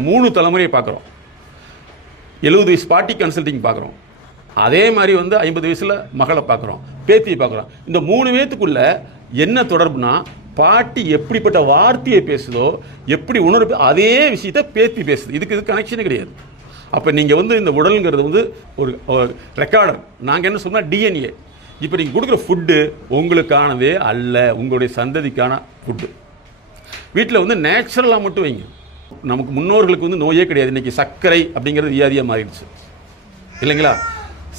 நாங்கள் மூணு தலைமுறையை பார்க்குறோம். எழுபது வயசு பாட்டி கன்சல்டிங் பார்க்குறோம். அதே மாதிரி வந்து ஐம்பது வயசில் மகளை பார்க்குறோம் பேத்தியை பார்க்குறோம். இந்த மூணு பேத்துக்குள்ள என்ன தொடர்புனா பாட்டி எப்படிப்பட்ட வார்த்தையை பேசுதோ எப்படி உணர்வு அதே விஷயத்தை பேத்தி பேசுது. இதுக்கு இது கனெக்ஷனே கிடையாது. அப்போ நீங்கள் வந்து இந்த உடலுங்கிறது வந்து ஒரு ரெக்கார்டர் நாங்கள் என்ன சொன்னால் டிஎன்ஏ இப்போ நீங்கள் கொடுக்குற ஃபுட்டு உங்களுக்கானதே அல்ல உங்களுடைய சந்ததிக்கான ஃபுட்டு வீட்டில் வந்து நேச்சுரலாக மட்டும் வைங்க. நமக்கு முன்னோர்களுக்கு வந்து நோயே கிடையாது. இன்னைக்கு சர்க்கரை அப்படிங்கிறது வியாதியாக மாறிடுச்சு. இல்லைங்களா?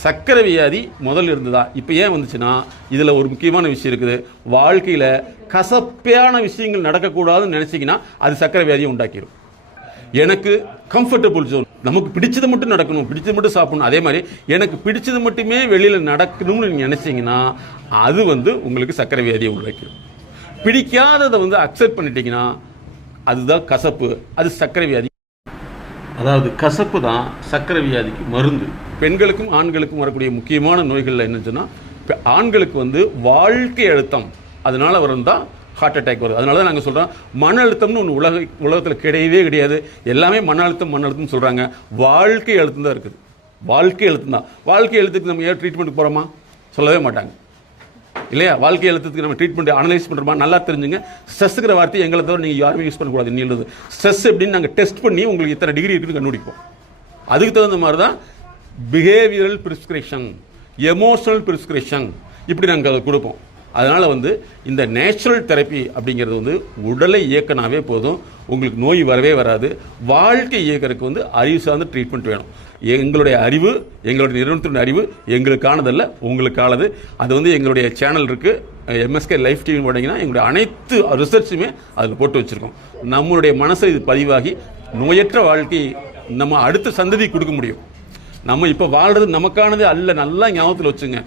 சர்க்கரை வியாதி முதல்ல இருந்ததா இப்போ ஏன் வந்துச்சுன்னா இதில் ஒரு முக்கியமான விஷயம் இருக்குது. வாழ்க்கையில் கசப்பையான விஷயங்கள் நடக்கக்கூடாதுன்னு நினச்சிங்கன்னா அது சர்க்கரை வியாதியை உண்டாக்கிடும் எனக்கு கம்ஃபர்டபுள் ஜோன் நமக்கு பிடிச்சது மட்டும் நடக்கணும். பிடிச்சது மட்டும் சாப்பிடணும். அதே மாதிரி எனக்கு பிடிச்சது மட்டுமே வெளியில் நடக்கணும்னு நீங்கள் நினச்சிங்கன்னா அது வந்து உங்களுக்கு சர்க்கரை வியாதியை உண்டாக்கிடும் பிடிக்காததை வந்து அக்செப்ட் பண்ணிட்டீங்கன்னா அதுதான் கசப்பு. அது சர்க்கரை வியாதி. அதாவது கசப்பு தான் சர்க்கரை வியாதிக்கு மருந்து. பெண்களுக்கும் ஆண்களுக்கும் வரக்கூடிய முக்கியமான நோய்களில் என்னன்னு சொன்னா, இப்ப ஆண்களுக்கு வந்து வாழ்க்கை அழுத்தம். அதனால வரும் தான் ஹார்ட் அட்டாக் வருது அதனால தான் நாங்கள் சொல்கிறோம் மன அழுத்தம்னு ஒன்று உலக உலகத்தில் கிடையவே கிடையாது. எல்லாமே மன அழுத்தம் மன அழுத்தம் சொல்கிறாங்க வாழ்க்கை அழுத்தம் தான் இருக்குது. வாழ்க்கை அழுத்தம் தான். வாழ்க்கை அழுத்தத்துக்கு நம்ம ஏன் ட்ரீட்மெண்ட் போகிறோமா சொல்லவே மாட்டாங்க. இல்லையா? வாழ்க்கை எழுத்துக்கு நம்ம ட்ரீட்மெண்ட் அனலைஸ் பண்ணுறோமா நல்லா தெரிஞ்சுங்க. ஸ்ட்ரெஸ்ஸுங்கிற வார்த்தை எங்களை தவிர நீங்கள் யாருமே யூஸ் பண்ணக்கூடாது. நீ எழுது ஸ்ட்ரெஸ் எப்படின்னு நாங்கள் டெஸ்ட் பண்ணி உங்களுக்கு இத்தனை டிகிரி இருக்குன்னு கண்டுபிடிப்போம். அதுக்கு தகுந்த மாதிரி தான் பிஹேவியரல் பிரிஸ்கிரிப்ஷன் எமோஷனல் பிரிஸ்கிரிப்ஷன் இப்படி நாங்கள் அதை கொடுப்போம். அதனால் வந்து இந்த நேச்சுரல் தெரப்பி அப்படிங்கிறது வந்து உடலை இயக்கினாவே போதும். உங்களுக்கு நோய் வரவே வராது. வாழ்க்கை இயக்கிறதுக்கு வந்து அறிவு சார்ந்த ட்ரீட்மெண்ட் வேணும். எங்களுடைய அறிவு எங்களுடைய நிறுவனத்தினுடைய அறிவு எங்களுக்கானதல்ல உங்களுக்கானது. அது வந்து எங்களுடைய சேனல் இருக்குது எம்எஸ்கே லைஃப் டிவி போட்டிங்கன்னா எங்களுடைய அனைத்து ரிசர்ச்சுமே அதில் போட்டு வச்சுருக்கோம். நம்மளுடைய மனசை இது பதிவாகி நோயற்ற வாழ்க்கை நம்ம அடுத்த சந்ததி கொடுக்க முடியும். நம்ம இப்போ வாழ்கிறது நமக்கானது அல்ல. நல்லா ஞாபகத்தில் வச்சுங்க.